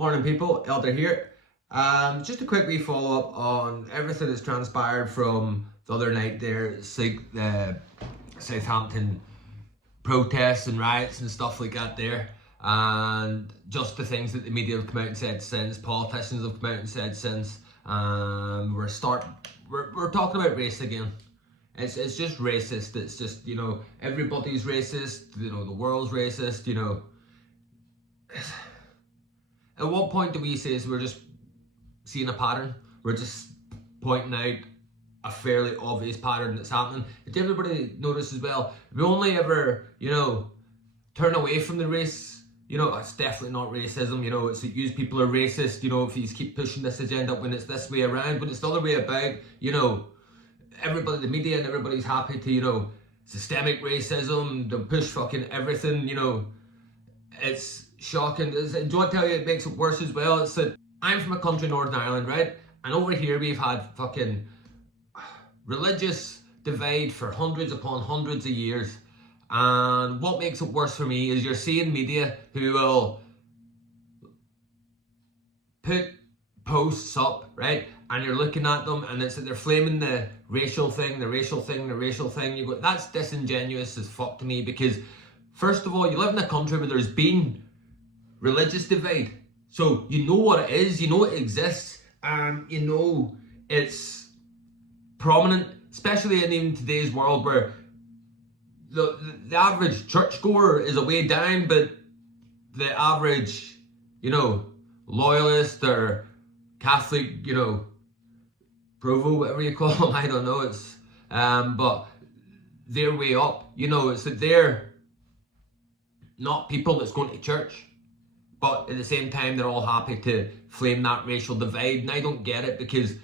Morning people, Elder here. Just a quick wee follow up on everything that's transpired from the other night there, like the Southampton protests and riots and stuff like that there, and just the things that the media have come out and said since, politicians have come out and said since. We're talking about race again. It's just racist. It's just, everybody's racist. The world's racist. At what point do we say is we're just seeing a pattern? We're just pointing out a fairly obvious pattern that's happening. Did everybody notice as well? If we only ever, turn away from the race, it's definitely not racism. It's that you people are racist, if you keep pushing this agenda when it's this way around. When it's the other way about, everybody, the media and everybody's happy to, systemic racism, to push fucking everything, it's shocking. Do you want to tell you it makes it worse as well? It's that I'm from a country, Northern Ireland, right? And over here we've had fucking religious divide for hundreds upon hundreds of years. And what makes it worse for me is you're seeing media who will put posts up, right? And you're looking at them and it's that they're flaming the racial thing. You go, that's disingenuous as fuck to me, because first of all, you live in a country where there's been religious divide. So you know what it is, you know it exists, and you know it's prominent, especially in even today's world where the average churchgoer is a way down, but the average, loyalist or Catholic, provo, whatever you call them, I don't know, it's but they're way up. It's that they're not people that's going to church, but at the same time they're all happy to flame that racial divide. And I don't get it, because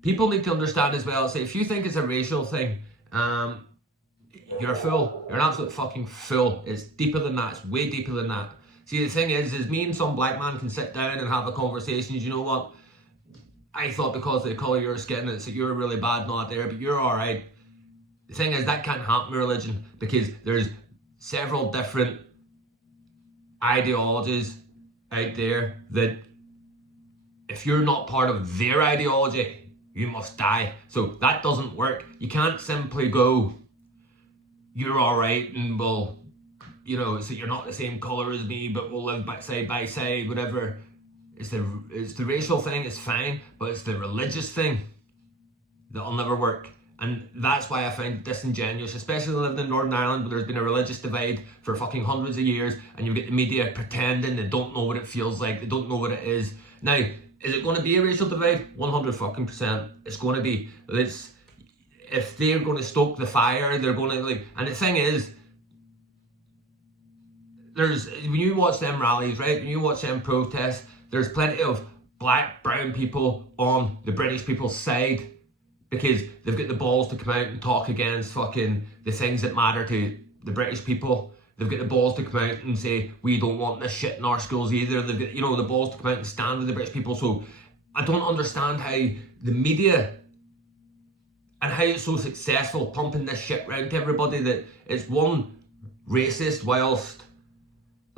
people need to understand as well, so if you think it's a racial thing, you're a fool. You're an absolute fucking fool. It's deeper than that. It's way deeper than that. See, the thing is me and some black man can sit down and have a conversation. You know what? I thought because of the colour of your skin, it's that you're really bad not there, but you're alright. The thing is, that can't happen with religion, because there's several different ideologies out there that if you're not part of their ideology, you must die. So that doesn't work. You can't simply go, you're alright and we'll, so you're not the same colour as me, but we'll live side by side, whatever. It's the racial thing, it's fine, but it's the religious thing that'll never work. And that's why I find it disingenuous, especially living in Northern Ireland where there's been a religious divide for fucking hundreds of years, and you get the media pretending they don't know what it feels like, they don't know what it is. Now, is it going to be a racial divide? 100%. It's going to be. If they're going to stoke the fire, they're going to and the thing is, when you watch them rallies, right, when you watch them protests, there's plenty of black, brown people on the British people's side, because they've got the balls to come out and talk against fucking the things that matter to the British people. They've got the balls to come out and say, we don't want this shit in our schools either. They've got, the balls to come out and stand with the British people. So I don't understand how the media and how it's so successful pumping this shit around to everybody that it's one racist, whilst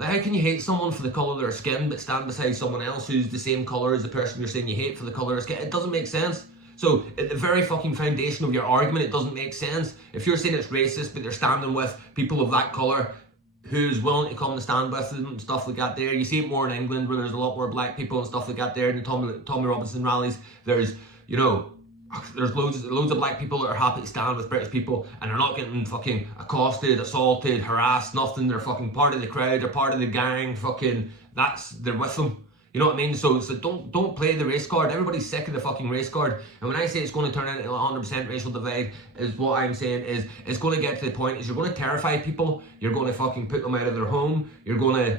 how can you hate someone for the colour of their skin but stand beside someone else who's the same colour as the person you're saying you hate for the colour of skin? It doesn't make sense. So at the very fucking foundation of your argument, it doesn't make sense. If you're saying it's racist but they're standing with people of that colour who's willing to come and stand with them and stuff like that there. You see it more in England where there's a lot more black people and stuff like that there in the Tommy Robinson rallies. There's, there's loads of black people that are happy to stand with British people, and they're not getting fucking accosted, assaulted, harassed, nothing. They're fucking part of the crowd, they're part of the gang, they're with them. You know what I mean? So don't play the race card. Everybody's sick of the fucking race card. And when I say it's going to turn into 100% racial divide, is what I'm saying is it's going to get to the point is you're going to terrify people. You're going to fucking put them out of their home. They're going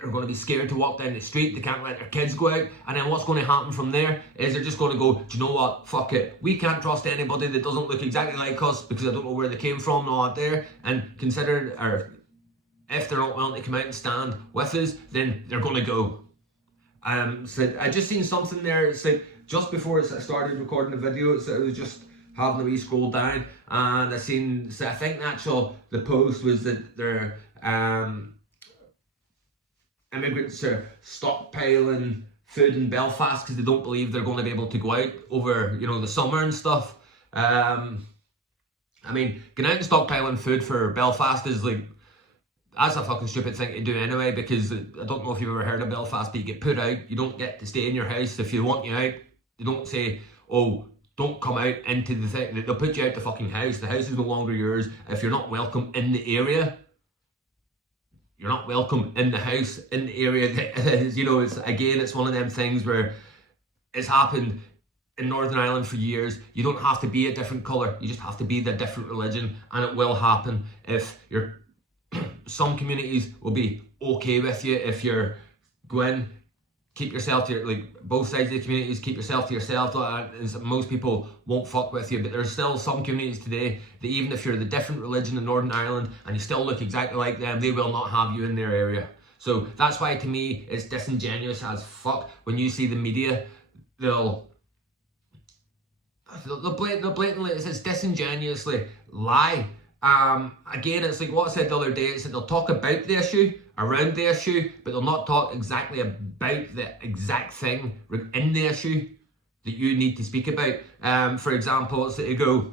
to be scared to walk down the street. They can't let their kids go out. And then what's going to happen from there is they're just going to go, do you know what? Fuck it. We can't trust anybody that doesn't look exactly like us, because I don't know where they came from, not there. And if they're not willing to come out and stand with us, then they're going to go. So I just seen something there. It's like just before I started recording the video, it was just having a wee scroll down, and I seen. So I think the post was that they're immigrants are stockpiling food in Belfast because they don't believe they're going to be able to go out over, you know, the summer and stuff. I mean, going out and stockpiling food for Belfast is like, that's a fucking stupid thing to do anyway, because I don't know if you've ever heard of Belfast, but you get put out, you don't get to stay in your house. If you want you out, they don't say, oh, don't come out into the thing. They'll put you out the fucking house. The house is no longer yours. If you're not welcome in the area, you're not welcome in the house, in the area that is, you know, it's, again, it's one of them things where it's happened in Northern Ireland for years. You don't have to be a different colour, you just have to be the different religion, and it will happen. If you're some communities will be okay with you if you're going, keep yourself to your, like, both sides of the communities, keep yourself to yourself. Most people won't fuck with you, but there's still some communities today that even if you're the different religion in Northern Ireland and you still look exactly like them, they will not have you in their area. So that's why, to me, it's disingenuous as fuck when you see the media. They'll blatantly, it's disingenuously lie. Again, it's like what I said the other day. It's that they'll talk about the issue, around the issue, but they'll not talk exactly about the exact thing in the issue that you need to speak about. For example, it's that you go,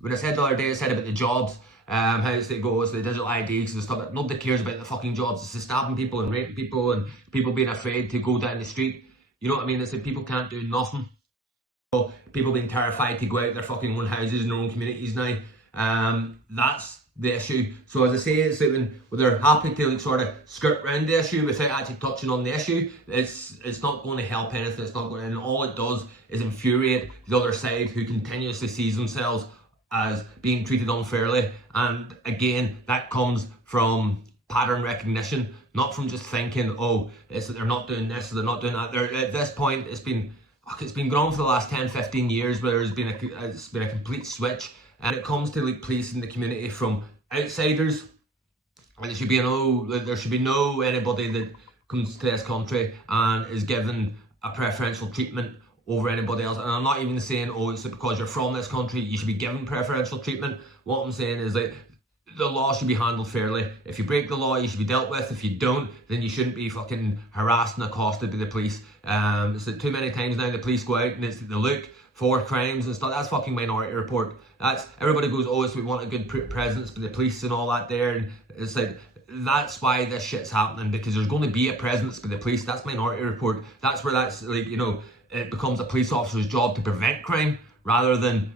when I said the other day, I said about the jobs, how it's that it goes, the digital IDs and stuff. Nobody cares about the fucking jobs. It's the stabbing people and raping people and people being afraid to go down the street. You know what I mean? It's that people can't do nothing. People being terrified to go out their fucking own houses in their own communities now. That's the issue. So as I say, it's like when they're happy to like sort of skirt around the issue without actually touching on the issue, it's not going to help anything. It's not going to, and all it does is infuriate the other side, who continuously sees themselves as being treated unfairly. And again, that comes from pattern recognition, not from just thinking, oh, it's that they're not doing this or they're not doing that. At this point, it's been going on for the last 10-15 years where it's been a complete switch. And it comes to like policing the community from outsiders, and there should be no anybody that comes to this country and is given a preferential treatment over anybody else. And I'm not even saying, oh, it's because you're from this country you should be given preferential treatment. What I'm saying is that the law should be handled fairly. If you break the law, you should be dealt with. If you don't, then you shouldn't be fucking harassed and accosted by the police. It's that too many times now the police go out and it's the look for crimes and stuff. That's fucking Minority Report. That's, everybody goes, oh, it's we want a good presence for the police and all that there. And it's like, that's why this shit's happening, because there's going to be a presence for the police. That's Minority Report. That's where that's like, you know, it becomes a police officer's job to prevent crime rather than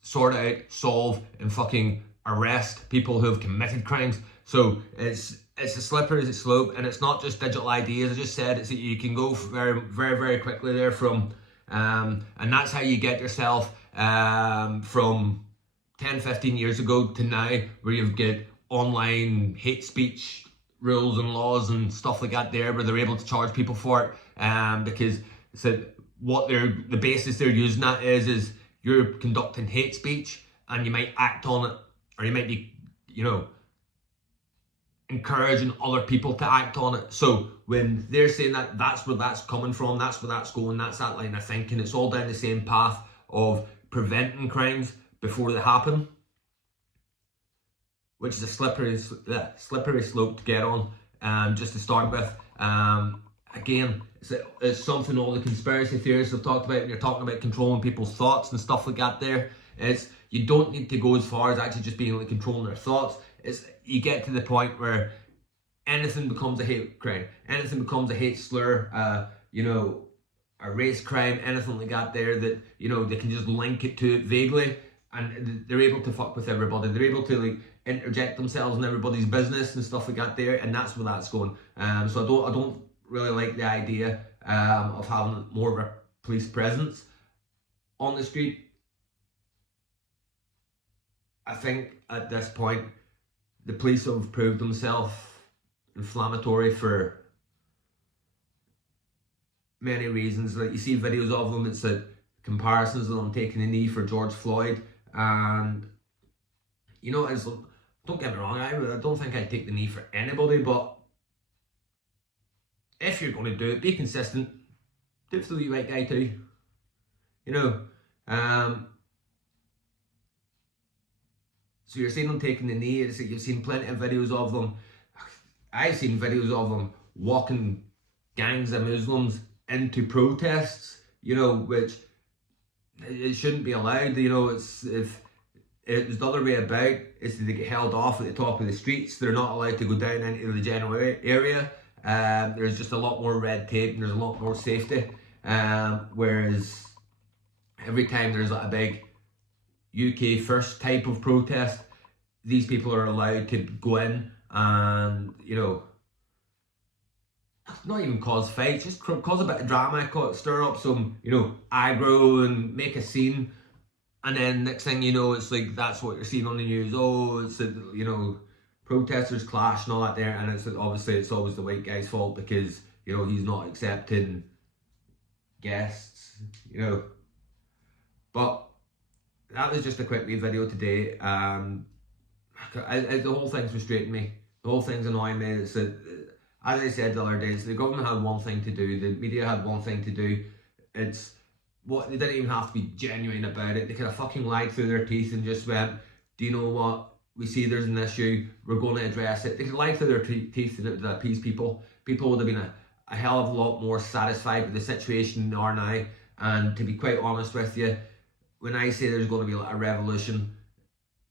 sort out, solve, and fucking arrest people who have committed crimes. So it's a slippery slope, and it's not just digital ID. As I just said, it's that you can go very, very, very quickly there from, and that's how you get yourself from 10-15 years ago to now, where you've got online hate speech rules and laws and stuff like that there, where they're able to charge people for it, because so what the basis they're using that is you're conducting hate speech and you might act on it, or you might be, you know, encouraging other people to act on it. So when they're saying that, that's where that's coming from, that's where that's going, that's that line of thinking. It's all down the same path of preventing crimes before they happen, which is a slippery slope to get on. Just to start with, again, it's something all the conspiracy theorists have talked about. When you're talking about controlling people's thoughts and stuff like that there, it's, you don't need to go as far as actually just being like controlling their thoughts. It's, you get to the point where anything becomes a hate crime, anything becomes a hate slur, you know, a race crime, anything like that there, that, you know, they can just link it to it vaguely, and they're able to fuck with everybody. They're able to like interject themselves in everybody's business and stuff like that there, and that's where that's going. So I don't really like the idea of having more of a police presence on the street. I think at this point the police have proved themselves inflammatory for many reasons. Like, you see videos of them, it's like comparisons of them taking a knee for George Floyd, and you know, it's, don't get me wrong, I don't think I'd take the knee for anybody, but if you're going to do it, be consistent. Do it for the right guy too, you know. So you're seeing them taking the knee. It's like you've seen plenty of videos of them. I've seen videos of them walking gangs of Muslims into protests, you know, which it shouldn't be allowed. You know, it's if it was the other way about, it's that they get held off at the top of the streets. They're not allowed to go down into the general area. There's just a lot more red tape and there's a lot more safety. Whereas every time there's like a big UK first type of protest, these people are allowed to go in and, you know, not even cause fights, just cause a bit of drama, stir up some, you know, aggro and make a scene. And then next thing you know, it's like that's what you're seeing on the news. Oh, it's a, you know, protesters clash and all that there, and it's obviously it's always the white guy's fault because, you know, he's not accepting guests, you know. But that was just a quick wee video today. The whole thing's frustrating me. The whole thing's annoying me. It's that, as I said the other day, the government had one thing to do, the media had one thing to do. It's what they didn't even have to be genuine about it. They could have fucking lied through their teeth and just went, do you know what? We see there's an issue, we're going to address it. They could lie through their teeth to appease people. People would have been a hell of a lot more satisfied with the situation they are now. And to be quite honest with you, when I say there's going to be like a revolution,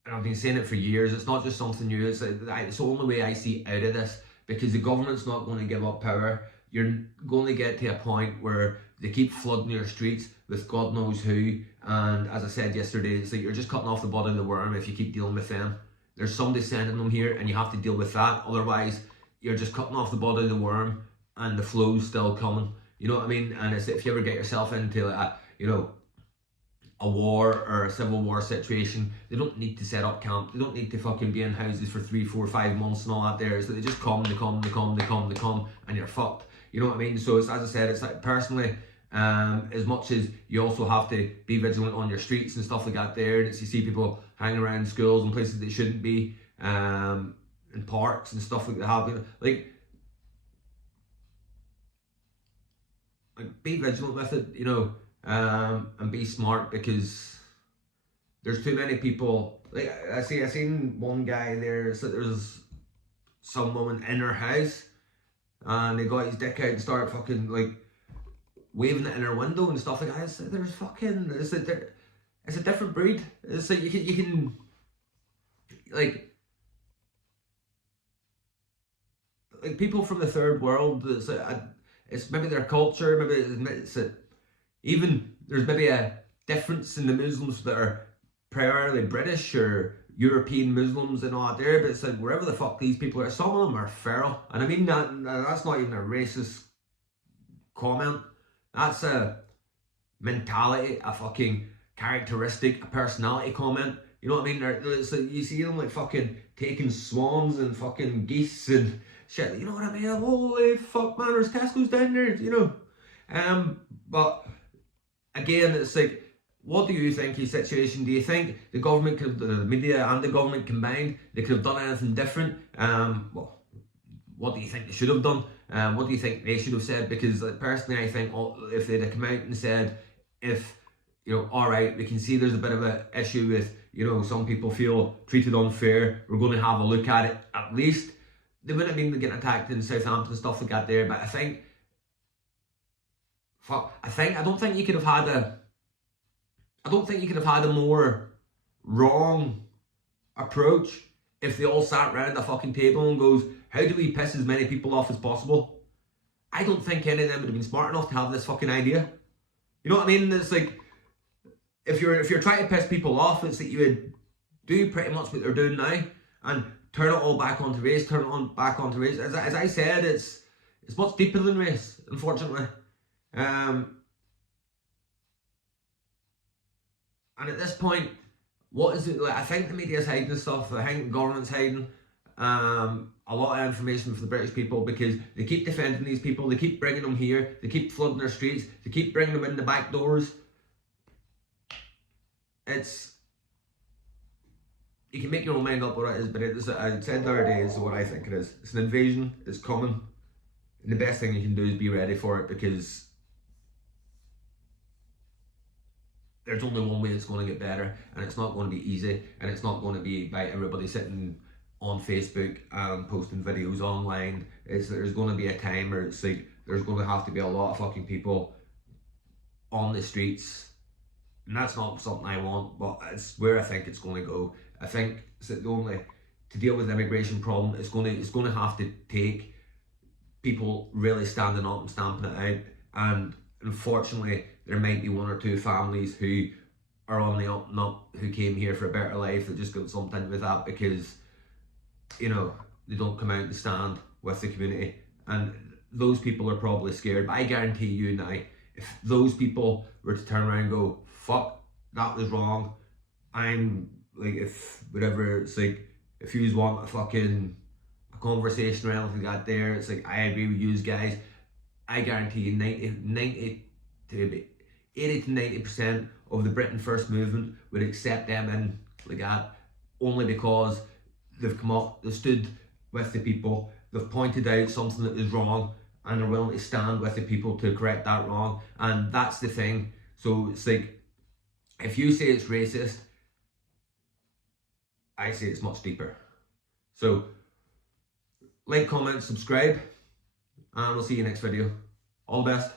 and I've been saying it for years, it's not just something new, it's the only way I see out of this, because the government's not going to give up power. You're going to get to a point where they keep flooding your streets with God knows who, and as I said yesterday, it's like you're just cutting off the body of the worm if you keep dealing with them. There's somebody sending them here and you have to deal with that, otherwise you're just cutting off the body of the worm and the flow's still coming, you know what I mean? And it's, if you ever get yourself into like a, you know, a war or a civil war situation, they don't need to set up camp, they don't need to fucking be in houses for 3, 4, 5 months and all that there. So they just come, and you're fucked, you know what I mean? So it's, as I said, it's like personally, as much as you also have to be vigilant on your streets and stuff like that there, and it's, you see people hanging around schools and places they shouldn't be, in parks and stuff like that, like be vigilant with it, you know, and be smart, because there's too many people. Like I seen one guy there, so there's some woman in her house and they got his dick out and started fucking like waving it in her window and stuff like that. It's, there's fucking, it's a different breed. It's like you can like people from the third world. It's maybe their culture, maybe it's even there's maybe a difference in the Muslims that are primarily British or European Muslims and all that there, but it's like wherever the fuck these people are, some of them are feral, and I mean that's not even a racist comment. That's a mentality, a fucking characteristic, a personality comment. You know what I mean? It's like you see them like fucking taking swans and fucking geese and shit. You know what I mean? Holy fuck, man! There's Tesco's down there, you know. But again, it's like, what do you think of the situation? Do you think the government could, the media and the government combined, they could have done anything different? Well, what do you think they should have done? What do you think they should have said? Because personally, I think if they'd have come out and said, if, you know, all right, we can see there's a bit of an issue with, you know, some people feel treated unfair, we're going to have a look at it, at least, they wouldn't have been getting attacked in Southampton and stuff like that there. But I don't think you could have had a more wrong approach if they all sat around the fucking table and goes, how do we piss as many people off as possible? I don't think any of them would have been smart enough to have this fucking idea. You know what I mean? It's like, if you're trying to piss people off, it's like you would do pretty much what they're doing now and turn it all back onto race, back onto race. As I said, it's much deeper than race, unfortunately. And at this point, what is it like? I think the media's hiding stuff. I think the government's hiding a lot of information for the British people, because they keep defending these people, they keep bringing them here, they keep flooding their streets, they keep bringing them in the back doors. You can make your own mind up what it is, but I said the other day, it's what I think it is. It's an invasion, it's coming, and the best thing you can do is be ready for it, because there's only one way it's going to get better, and it's not going to be easy, and it's not going to be by everybody sitting on Facebook and posting videos online. There's going to be a time where it's like there's going to have to be a lot of fucking people on the streets, and that's not something I want, but it's where I think it's going to go. I think it's the only to deal with the immigration problem. It's going to have to take people really standing up and stamping it out, and unfortunately there might be one or two families who are on the up and up who came here for a better life that just got something with that because they don't come out and stand with the community, and those people are probably scared. But I guarantee you now, if those people were to turn around and go, fuck, that was wrong, I'm like, if whatever, it's like, if you want a conversation or anything like that there, it's like, I agree with you guys. I guarantee you 80 to 90% of the Britain First movement would accept them in like that, only because they've come up, they've stood with the people, they've pointed out something that is wrong, and are willing to stand with the people to correct that wrong. And that's the thing. So it's like, if you say it's racist, I say it's much deeper. So like, comment, subscribe, and we'll see you next video. All the best.